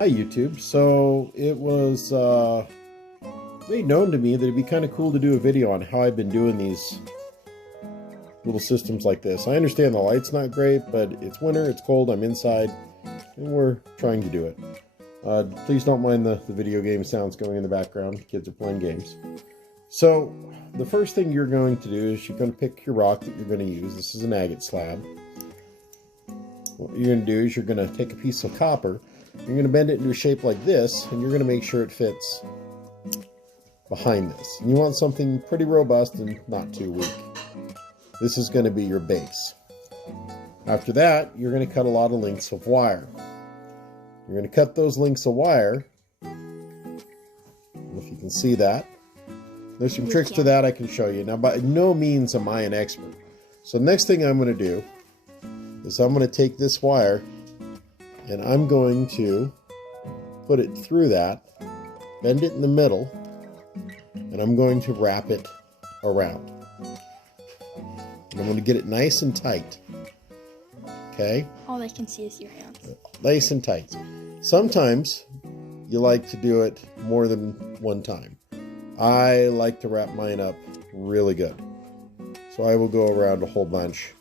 Hi YouTube. So it was made known to me that it'd be kind of cool to do a video on how I've been doing these little systems like this. I understand the light's not great, but it's winter, it's cold, I'm inside, and we're trying to do it. Please don't mind the video game sounds going in the background. Kids are playing games. So the first thing you're going to do is you're going to pick your rock that you're going to use. This is an agate slab. What you're going to do is you're going to take a piece of copper. You're going to bend it into a shape like this, and you're going to make sure it fits behind this. And you want something pretty robust and not too weak. This is going to be your base. After that, you're going to cut a lot of lengths of wire. You're going to cut those lengths of wire. If you can see that. There's some tricks to that I can show you. Now, by no means am I an expert. So the next thing I'm going to do is I'm going to take this wire and I'm going to put it through that, bend it in the middle, and I'm going to wrap it around. And I'm going to get it nice and tight. Okay? All I can see is your hands. Nice and tight. Sometimes you like to do it more than one time. I like to wrap mine up really good. So I will go around a whole bunch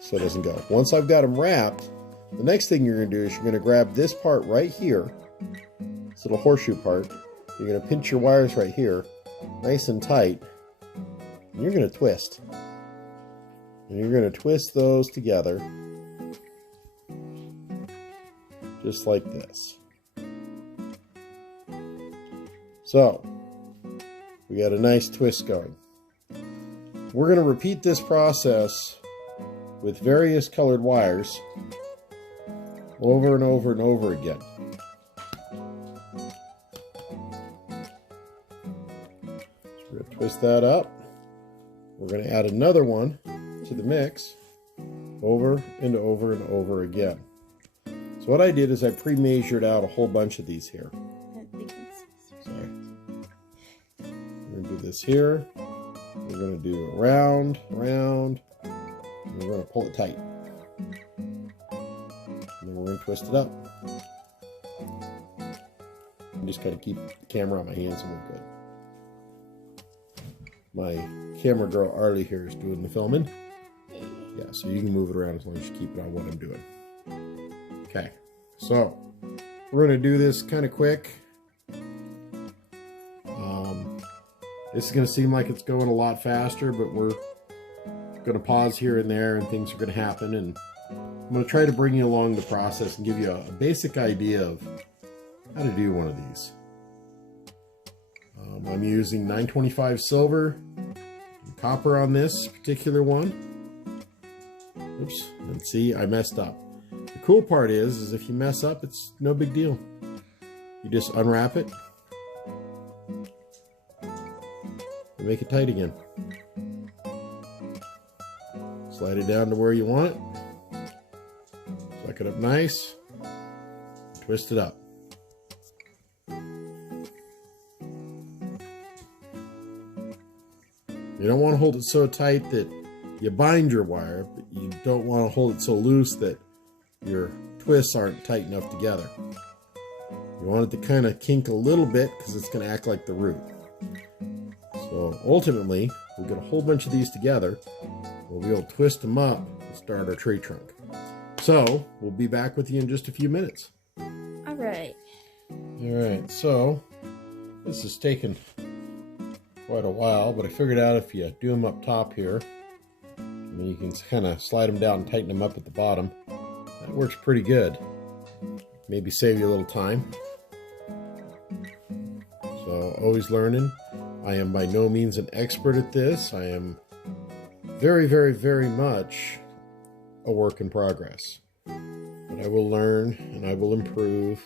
so it doesn't go. Once I've got them wrapped, the next thing you're going to do is you're going to grab this part right here, this little horseshoe part. You're going to pinch your wires right here, nice and tight, and you're going to twist. And you're going to twist those together, just like this. So, we got a nice twist going. We're going to repeat this process with various colored wires over and over and over again. So we're going to twist that up. We're going to add another one to the mix over and over and over again. So what I did is I pre-measured out a whole bunch of these here. Sorry. We're going to do this here. We're going to do around, around, and we're going to pull it tight. And then we're going to twist it up. I'm just going to keep the camera on my hands and we're good. My camera girl Arlie here is doing the filming. Yeah, so you can move it around as long as you keep it on what I'm doing. Okay, so we're going to do this kind of quick. This is going to seem like it's going a lot faster, but we're going to pause here and there and things are going to happen. And I'm going to try to bring you along the process and give you a basic idea of how to do one of these. I'm using 925 silver and copper on this particular one. Oops, and see, I messed up. The cool part is if you mess up, it's no big deal. You just unwrap it and make it tight again. Slide it down to where you want it. Suck it up nice. Twist it up. You don't want to hold it so tight that you bind your wire, but you don't want to hold it so loose that your twists aren't tight enough together. You want it to kind of kink a little bit because it's going to act like the root. So ultimately, we'll get a whole bunch of these together. We'll be able to twist them up and start our tree trunk. So we'll be back with you in just a few minutes. Alright. Alright, so this has taken quite a while, but I figured out if you do them up top here, you can kind of slide them down and tighten them up at the bottom. That works pretty good. Maybe save you a little time. So always learning. I am by no means an expert at this. I am very, very, very much a work in progress. But I will learn and I will improve.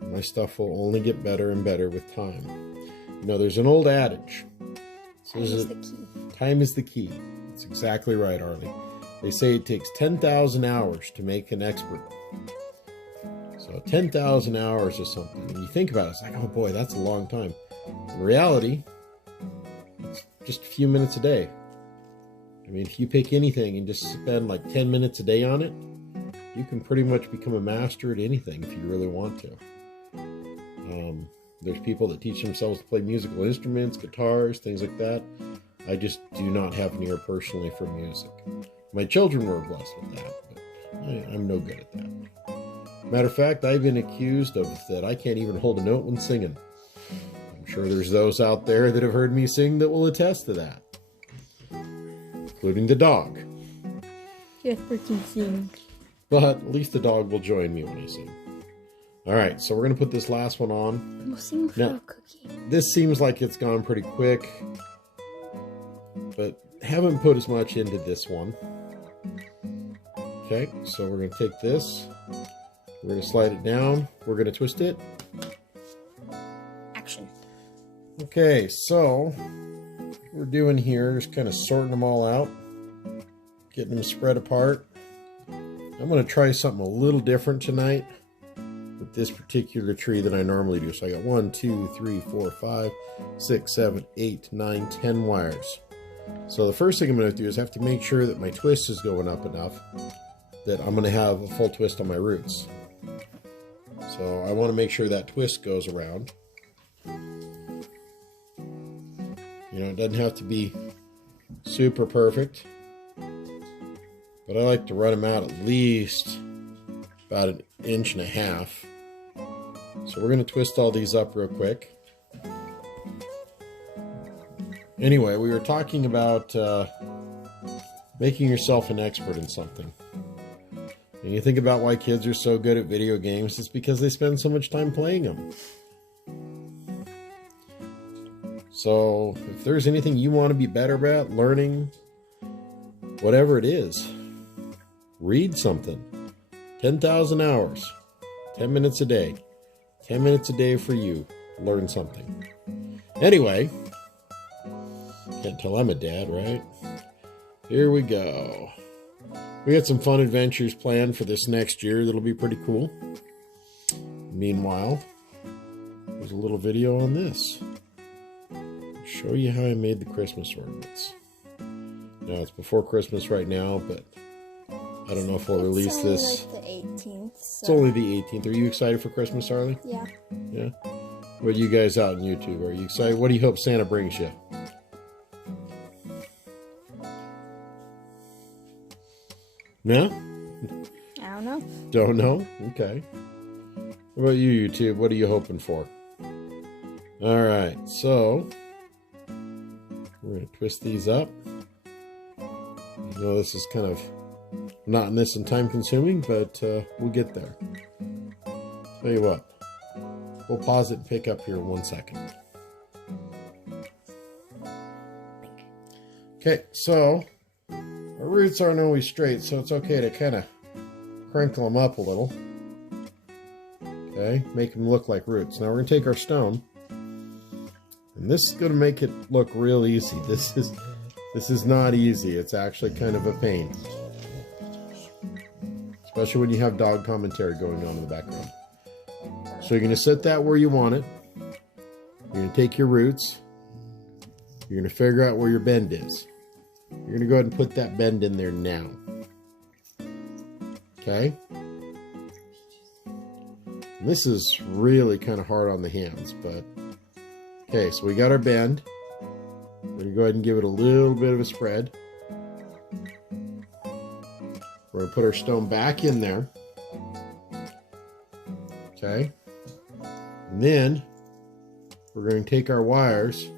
My stuff will only get better and better with time. You know, there's an old adage. Time is the key. Time is the key. That's exactly right, Arlie. They say it takes 10,000 hours to make an expert. So 10,000 hours or something. And you think about it, it's like, oh boy, that's a long time. In reality, it's just a few minutes a day. I mean, if you pick anything and just spend like 10 minutes a day on it, you can pretty much become a master at anything if you really want to. There's people that teach themselves to play musical instruments, guitars, things like that. I just do not have an ear personally for music. My children were blessed with that, but I'm no good at that. Matter of fact, I've been accused of that I can't even hold a note when singing. I'm sure there's those out there that have heard me sing that will attest to that, including the dog. You freaking sing. But at least the dog will join me when I sing. All right, so we're going to put this last one on. We'll sing for Now, a cookie. This seems like it's gone pretty quick, but haven't put as much into this one. Okay, so we're going to take this. We're going to slide it down. We're going to twist it. Action. Okay, so what we're doing here is kind of sorting them all out, getting them spread apart. I'm going to try something a little different tonight with this particular tree than I normally do. So I got 1, 2, 3, 4, 5, 6, 7, 8, 9, 10 wires. So the first thing I'm going to do is have to make sure that my twist is going up enough that I'm going to have a full twist on my roots. So I want to make sure that twist goes around. You know, it doesn't have to be super perfect, but I like to run them out at least about 1.5 inches. So we're going to twist all these up real quick. Anyway, we were talking about making yourself an expert in something. And you think about why kids are so good at video games, it's because they spend so much time playing them. So if there's anything you want to be better at, learning, whatever it is, read something. 10,000 hours, 10 minutes a day. 10 minutes a day for you. Learn something. Anyway, can't tell I'm a dad, right? Here we go. We got some fun adventures planned for this next year that'll be pretty cool. Meanwhile, there's a little video on this. I'll show you how I made the Christmas ornaments. Now, it's before Christmas right now, but I don't know if we'll release this. Like the 18th. So. It's only the 18th. Are you excited for Christmas, Harley? Yeah. Yeah? What are you guys out on YouTube? Are you excited? What do you hope Santa brings you? No? I don't know. Don't know? Okay. What about you, YouTube? What are you hoping for? Alright, so we're going to twist these up. I know this is kind of not this and time consuming, but we'll get there. Tell you what, we'll pause it and pick up here in 1 second. Okay, so our roots aren't always straight, so it's okay to kind of crinkle them up a little. Okay, make them look like roots. Now we're going to take our stone, and this is going to make it look real easy. This is not easy. It's actually kind of a pain. Especially when you have dog commentary going on in the background. So you're going to set that where you want it. You're going to take your roots. You're going to figure out where your bend is. You're going to go ahead and put that bend in there now. Okay? And this is really kind of hard on the hands, but... Okay, so we got our bend. We're going to go ahead and give it a little bit of a spread. We're going to put our stone back in there. Okay. And then we're going to take our wires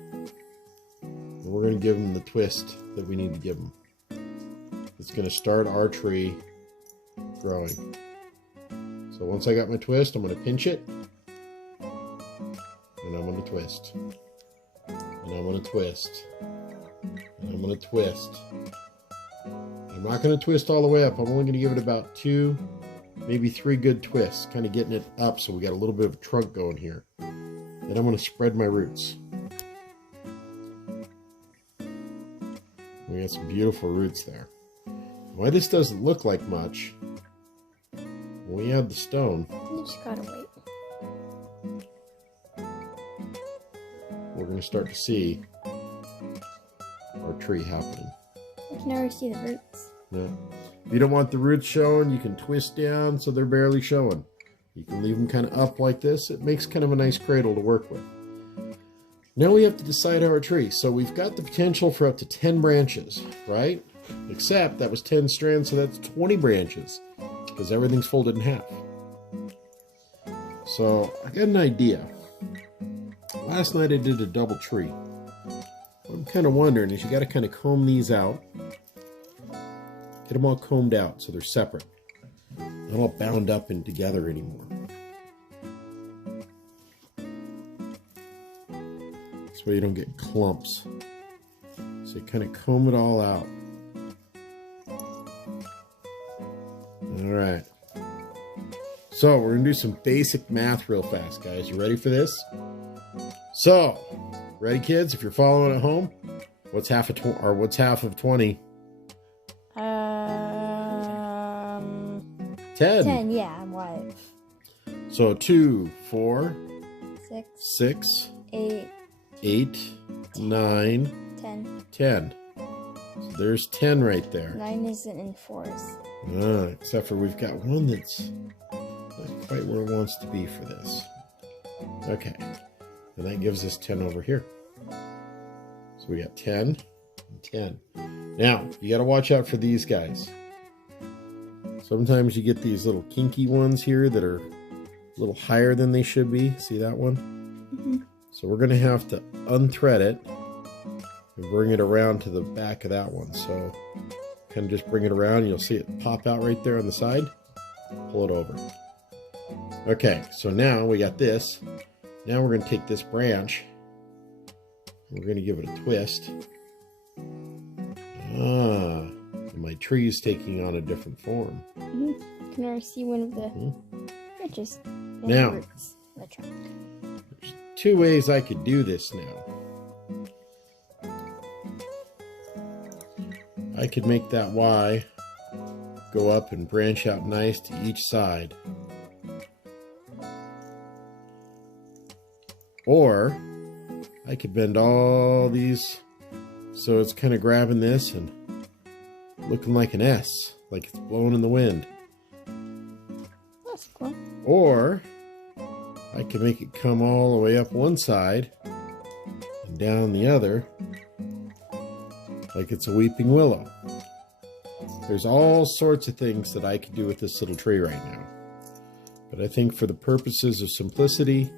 and we're going to give them the twist that we need to give them. It's going to start our tree growing. So once I got my twist, I'm going to pinch it. And I'm going to twist. And I'm going to twist. And I'm going to twist. I'm not going to twist all the way up. I'm only going to give it about 2, maybe 3 good twists, kind of getting it up so we got a little bit of a trunk going here. Then I'm going to spread my roots. We got some beautiful roots there. Why this doesn't look like much, when we add the stone, You just gotta wait. we're going to start to see our tree happening. I can already see the roots. Yeah. If you don't want the roots showing, you can twist down so they're barely showing. You can leave them kind of up like this. It makes kind of a nice cradle to work with. Now we have to decide our tree. So we've got the potential for up to 10 branches, right? Except that was 10 strands, so that's 20 branches because everything's folded in half. So I got an idea. Last night I did a double tree. What I'm kind of wondering is you got to kind of comb these out. Get them all combed out so they're separate. Not all bound up and together anymore. This way you don't get clumps. So you kind of comb it all out. Alright. So we're going to do some basic math real fast, guys. You ready for this? So, ready, kids? If you're following at home, what's half of 20? 10. 10, yeah, what? So 2, 4, 6, 8, 9, 10. 10. So there's 10 right there. 9 isn't in fours. Except for we've got one that's not quite where it wants to be for this. Okay. And that gives us 10 over here. So we got 10 and 10. Now, you got to watch out for these guys. Sometimes you get these little kinky ones here that are a little higher than they should be. See that one? Mm-hmm. So we're going to have to unthread it and bring it around to the back of that one. So kind of just bring it around and you'll see it pop out right there on the side. Pull it over. Okay, so now we got this. Now we're going to take this branch. We're going to give it a twist. My tree's taking on a different form. Mm-hmm. You can already see one of the branches. Now, roots, the trunk. There's 2 ways I could do this now. I could make that Y go up and branch out nice to each side. Or I could bend all these so it's kind of grabbing this and looking like an S, like it's blowing in the wind. That's cool. Or I can make it come all the way up one side and down the other like it's a weeping willow. There's all sorts of things that I could do with this little tree right now. But I think for the purposes of simplicity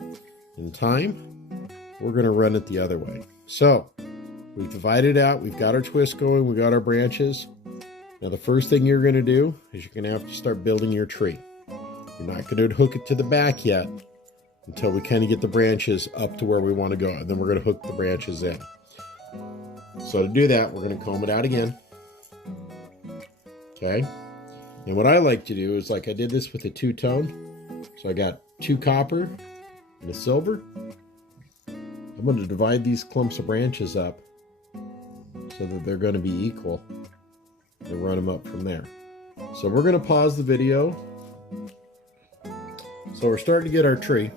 and time, we're going to run it the other way. So we've divided out, we've got our twist going, we got our branches. Now the first thing you're going to do is you're going to have to start building your tree. You're not going to hook it to the back yet until we kind of get the branches up to where we want to go. And then we're going to hook the branches in. So to do that, we're going to comb it out again. Okay. And what I like to do is, like I did this with a 2-tone. So I got 2 copper and a silver. I'm going to divide these clumps of branches up so that they're going to be equal and run them up from there. So we're going to pause the video. So we're starting to get our tree.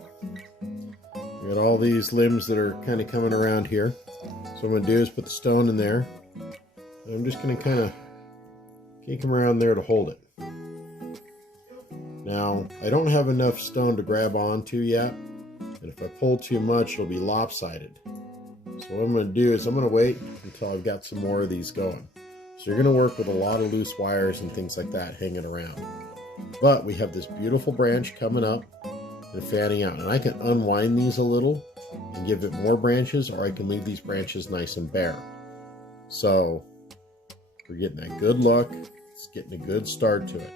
We got all these limbs that are kind of coming around here. So what I'm going to do is put the stone in there. And I'm just going to kind of kick them around there to hold it. Now, I don't have enough stone to grab onto yet. And if I pull too much, it'll be lopsided. So what I'm going to do is I'm going to wait until I've got some more of these going. So you're going to work with a lot of loose wires and things like that hanging around. But we have this beautiful branch coming up and fanning out. And I can unwind these a little and give it more branches, or I can leave these branches nice and bare. So we're getting that good look. It's getting a good start to it.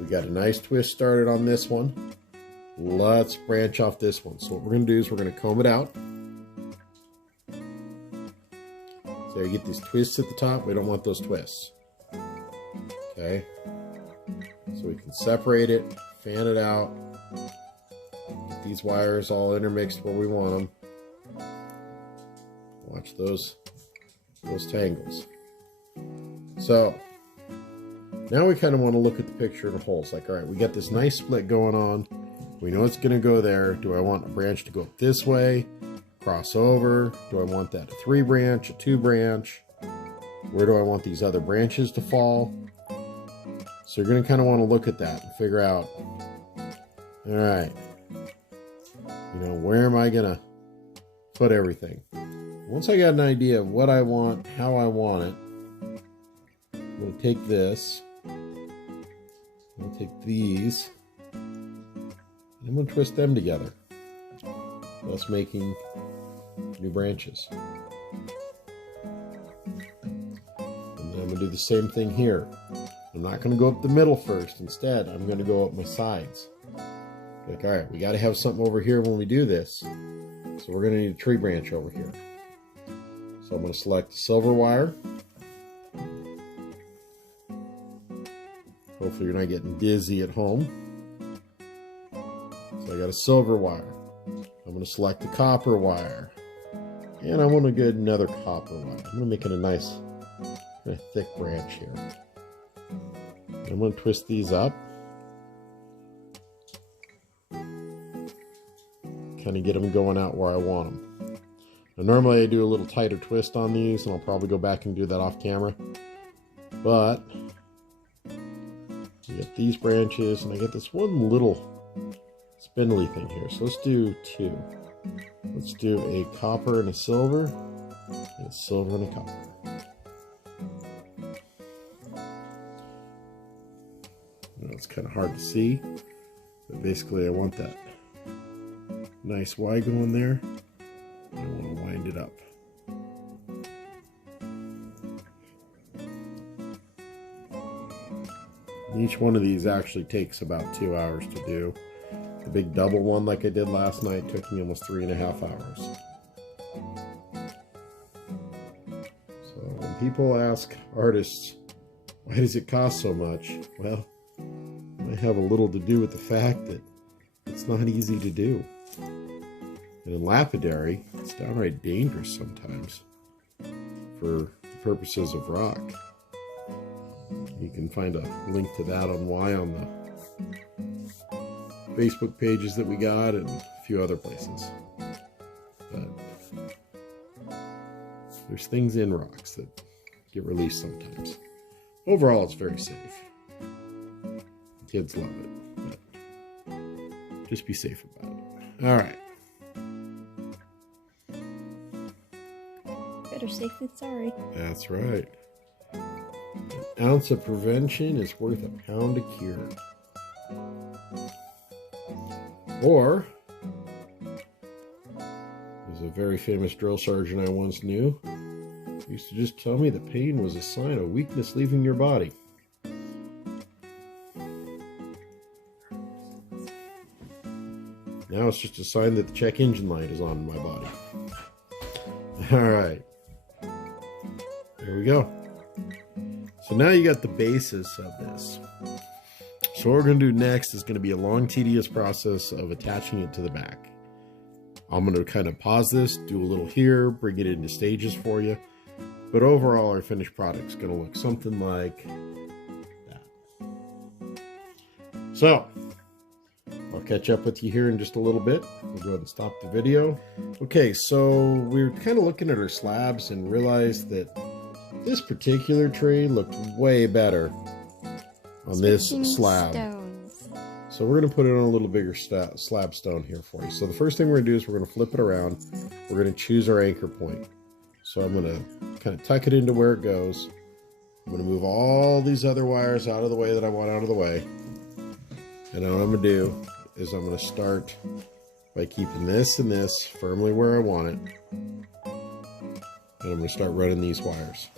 We got a nice twist started on this one. Let's branch off this one. So what we're going to do is we're going to comb it out. So you get these twists at the top. We don't want those twists. Okay. So we can separate it, fan it out. Get these wires all intermixed where we want them. Watch those tangles. So now we kind of want to look at the picture in whole. It's like, all right, we got this nice split going on. We know it's going to go there. Do I want a branch to go up this way? Cross over? Do I want that a 3 branch, a 2 branch? Where do I want these other branches to fall? So you're going to kind of want to look at that and figure out, all right, you know, where am I going to put everything? Once I got an idea of what I want, how I want it, I'm going to take this, I'll take these, and I'm going to twist them together, thus making new branches. And then I'm going to do the same thing here. I'm not going to go up the middle first. Instead, I'm going to go up my sides. Like, all right, we got to have something over here when we do this. So we're going to need a tree branch over here. So I'm going to select the silver wire. Hopefully you're not getting dizzy at home. So I got a silver wire. I'm going to select the copper wire. And I want to get another copper wire. I'm going to make it a nice thick branch here. I'm going to twist these up. Kind of get them going out where I want them. Now, normally I do a little tighter twist on these, and I'll probably go back and do that off camera. But you get these branches, and I get this one little spindly thing here. So let's do two. Let's do a copper and a silver, and a silver and a copper. It's kind of hard to see, but basically I want that nice Y going there. I want to wind it up. Each one of these actually takes about 2 hours to do. The big double one like I did last night took me almost 3.5 hours. So when people ask artists, why does it cost so much? Well, it might have a little to do with the fact that it's not easy to do. And in lapidary, it's downright dangerous sometimes for the purposes of rock. You can find a link to that on why on the Facebook pages that we got and a few other places. But there's things in rocks that get released sometimes. Overall, it's very safe. Kids love it, but just be safe about it. All right. Better safe than sorry. That's right. An ounce of prevention is worth a pound of cure. Or, there's a very famous drill sergeant I once knew, who used to just tell me that pain was a sign of weakness leaving your body. Now it's just a sign that the check engine light is on in my body. All right. There we go. So now you got the basis of this. So what we're going to do next is going to be a long, tedious process of attaching it to the back. I'm going to kind of pause this, do a little here, bring it into stages for you. But overall, our finished product is going to look something like that. So, I'll catch up with you here in just a little bit. We'll go ahead and stop the video. Okay, so we were kind of looking at our slabs and realized that this particular tree looked way better on this slab. Stones. So we're going to put it on a little bigger slab stone here for you. So the first thing we're going to do is we're going to flip it around. We're going to choose our anchor point. So I'm going to kind of tuck it into where it goes. I'm going to move all these other wires out of the way that I want out of the way. And what I'm going to do is I'm going to start by keeping this and this firmly where I want it. And I'm going to start running these wires.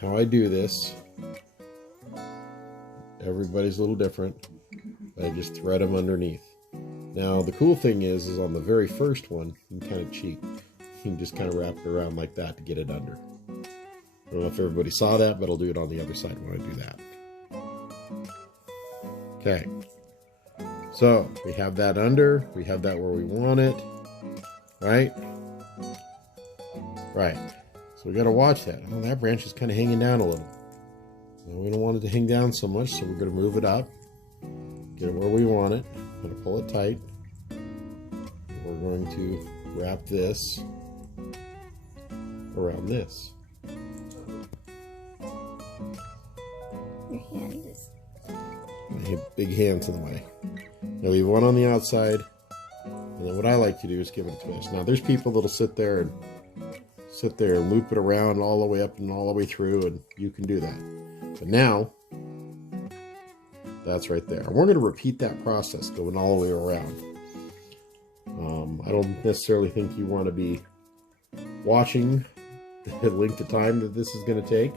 How I do this, everybody's a little different. I just thread them underneath. Now the cool thing is on the very first one, you can kind of cheat. You can just kind of wrap it around like that to get it under. I don't know if everybody saw that, but I'll do it on the other side when I do that. Okay. So we have that under, we have that where we want it, right? Right. So we got to watch that. Oh, that branch is kind of hanging down a little. Well, we don't want it to hang down so much, so we're going to move it up, get it where we want it. I'm going to pull it tight. We're going to wrap this around this. Your hand is big hands in the way. Now leave one on the outside, and then what I like to do is give it a twist. Now there's people that'll sit there and loop it around all the way up and all the way through, and you can do that. But now, that's right there. We're going to repeat that process going all the way around. I don't necessarily think you want to be watching the length of time that this is going to take.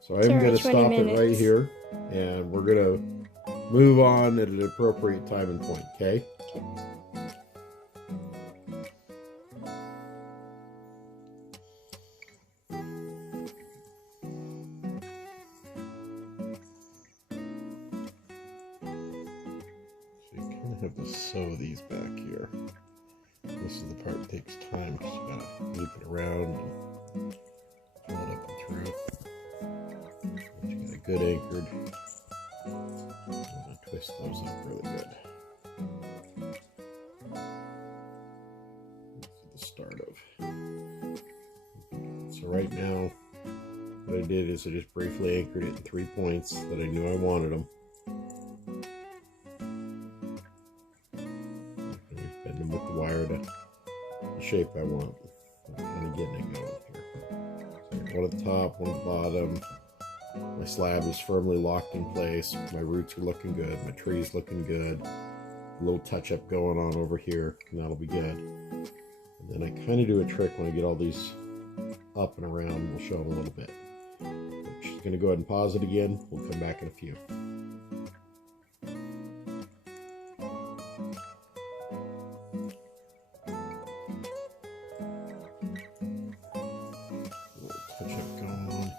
So I'm going to stop it right here, and we're going to move on at an appropriate time and point, okay? So you kind of have to sew these back here. This is the part that takes time because you got to loop it around and pull it up and through. Once you get it good anchored, I'm going to twist those up really good. This is the start of. So right now, what I did is I just briefly anchored it in 3 points that I knew I wanted them. Bend them with the wire to the shape I want. I'm kind of getting it going here. So one at the top, one at the bottom. My slab is firmly locked in place. My roots are looking good. My tree's looking good. A little touch up going on over here, and that'll be good. And then I kind of do a trick when I get all these up and around. We'll show them a little bit. She's going to go ahead and pause it again. We'll come back in a few.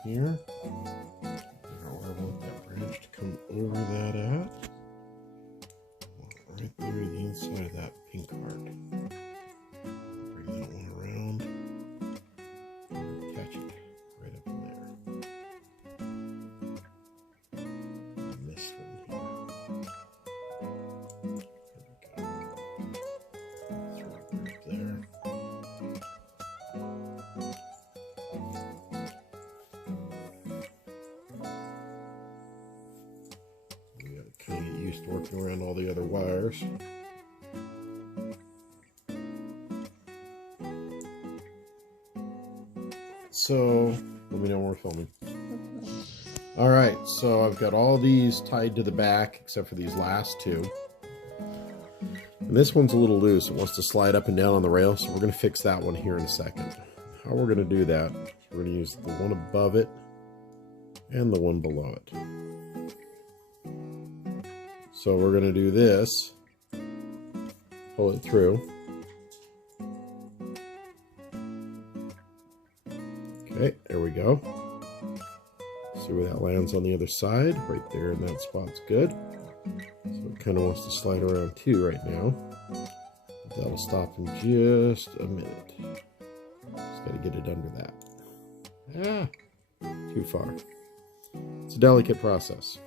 Here. Now where I want that branch to come over that at. Right there, the inside of that pink heart. Bring that one around. And catch it right up in there. And this one here. There we go. Throw it right there. Kind of get used to working around all the other wires. So, let me know when we're filming. Alright, so I've got all these tied to the back, except for these last two. And this one's a little loose. It wants to slide up and down on the rail, so we're going to fix that one here in a second. How we're going to do that, we're going to use the one above it and the one below it. So we're going to do this, pull it through. Okay, there we go. See where that lands on the other side, right there in that spot's good. So it kind of wants to slide around too right now. That'll stop in just a minute. Just got to get it under that. Too far. It's a delicate process.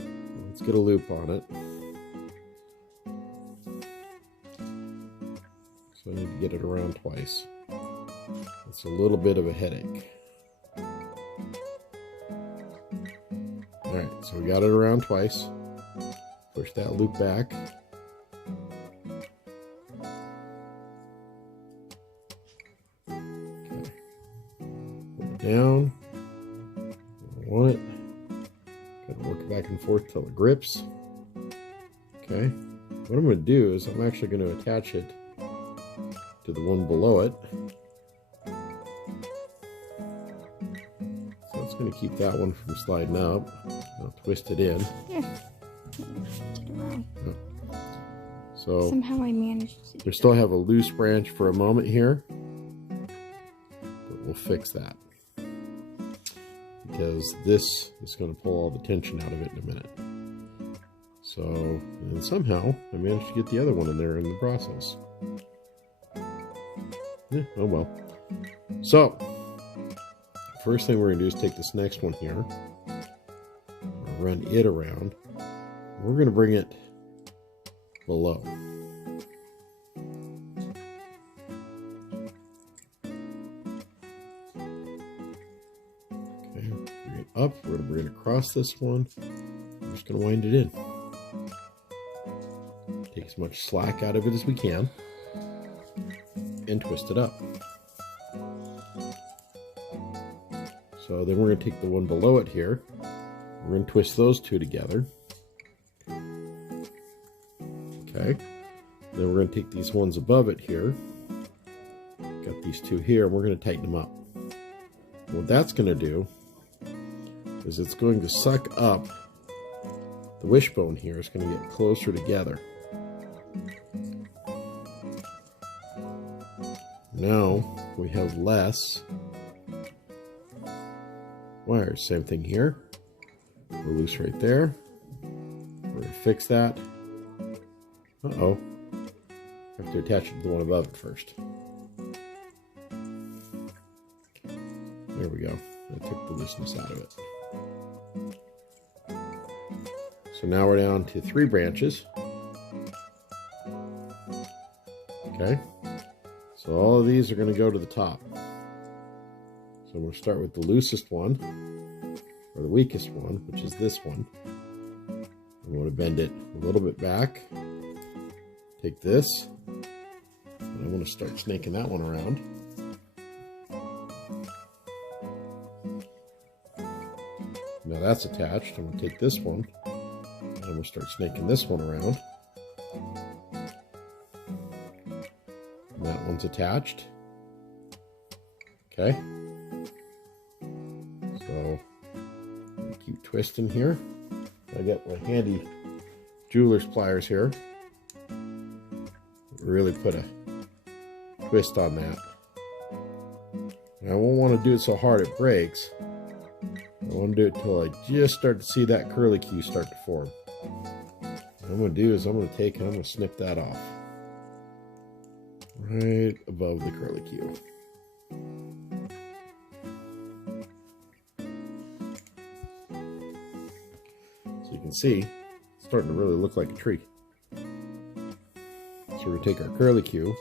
Let's get a loop on it. So I need to get it around twice. It's a little bit of a headache. Alright, so we got it around twice. Push that loop back. Okay. Pull it down. I want it. Gonna work it back and forth till it grips. Okay. What I'm going to do is I'm actually going to attach it to the one below it. So it's going to keep that one from sliding up. I'll twist it in. Yeah. So somehow I managed to. We still have a loose branch for a moment here, but we'll fix that because this is going to pull all the tension out of it in a minute. So, and somehow I managed to get the other one in there in the process. Yeah, oh well. So, first thing we're going to do is take this next one here, run it around. We're going to bring it below. Okay, bring it up. We're going to bring it across this one. We're just going to wind it in. Take as much slack out of it as we can and twist it up. So then we're going to take the one below it here. We're going to twist those two together. Okay. Then we're going to take these ones above it here. Got these two here, and we're going to tighten them up. What that's going to do is it's going to suck up the wishbone here. It's going to get closer together. Now we have less wires. Same thing here. We're loose right there. We're going to fix that. Uh-oh. I have to attach it to the one above it first. There we go. I took the looseness out of it. So now we're down to 3 branches. Okay. So all of these are going to go to the top. So I'm going to start with the loosest one, or the weakest one, which is this one. I'm going to bend it a little bit back. Take this, and I want to start snaking that one around. Now that's attached. I'm going to take this one, and I'm going to start snaking this one around. And that one's attached. Okay. So keep twisting here. I got my handy jeweler's pliers here. Really put a twist on that. And I won't want to do it so hard it breaks. I want to do it till I just start to see that curlicue start to form. What I'm going to do is I'm going to take and I'm going to snip that off. Right above the curlicue. So you can see, it's starting to really look like a tree. So we're going to take our curlicue,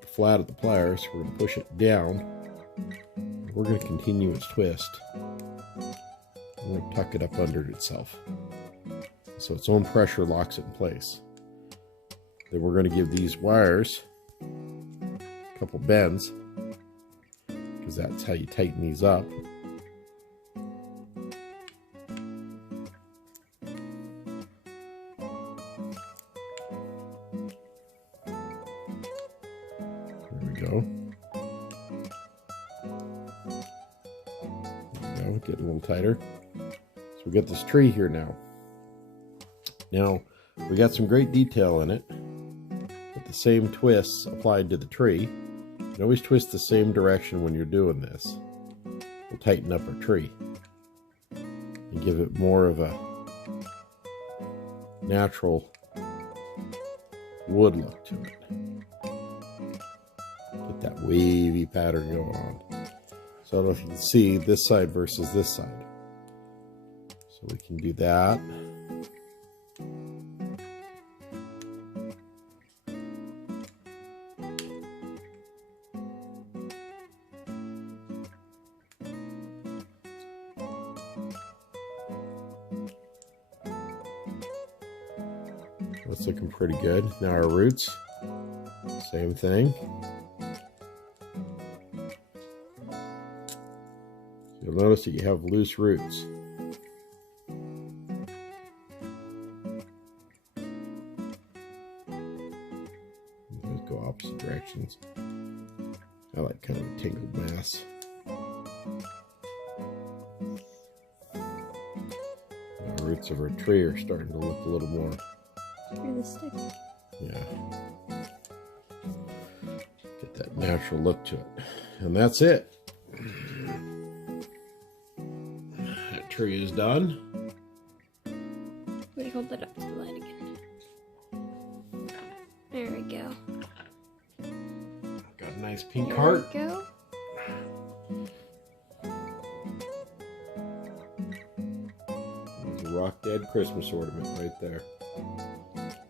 the flat of the pliers, we're going to push it down. We're going to continue its twist. We're going to tuck it up under itself. So its own pressure locks it in place. Then we're going to give these wires a couple bends, because that's how you tighten these up. Go. There we go, getting a little tighter. So we got this tree here now. Now, we got some great detail in it, with the same twists applied to the tree. You always twist the same direction when you're doing this. We'll tighten up our tree and give it more of a natural wood look to it. That wavy pattern going on. So I don't know if you can see this side versus this side. So we can do that. That's looking pretty good. Now our roots, same thing. You'll notice that you have loose roots. Let's go opposite directions. I like kind of a tangled mass. The roots of our tree are starting to look a little more realistic. Yeah. Get that natural look to it. And that's it. Tree is done. Wait, hold that up to the light again. There we go. Got a nice pink There heart. we go. There's a rock dead Christmas ornament right there.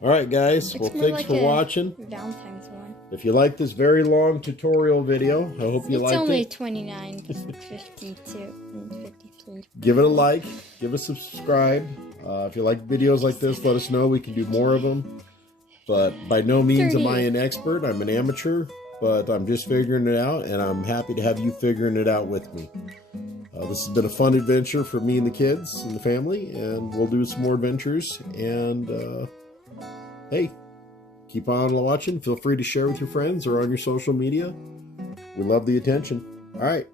All right, guys. Looks Well, more thanks like for a watching. Valentine's one. If you like this very long tutorial video, I hope you It's liked only it. 29, 52, and 53. Give it a like. Give us a subscribe. If you like videos like this, let us know. We can do more of them. But by no means am I an expert. I'm an amateur, but I'm just figuring it out, and I'm happy to have you figuring it out with me. This has been a fun adventure for me and the kids and the family, and we'll do some more adventures. And hey, keep on watching. Feel free to share with your friends or on your social media. We love the attention. All right.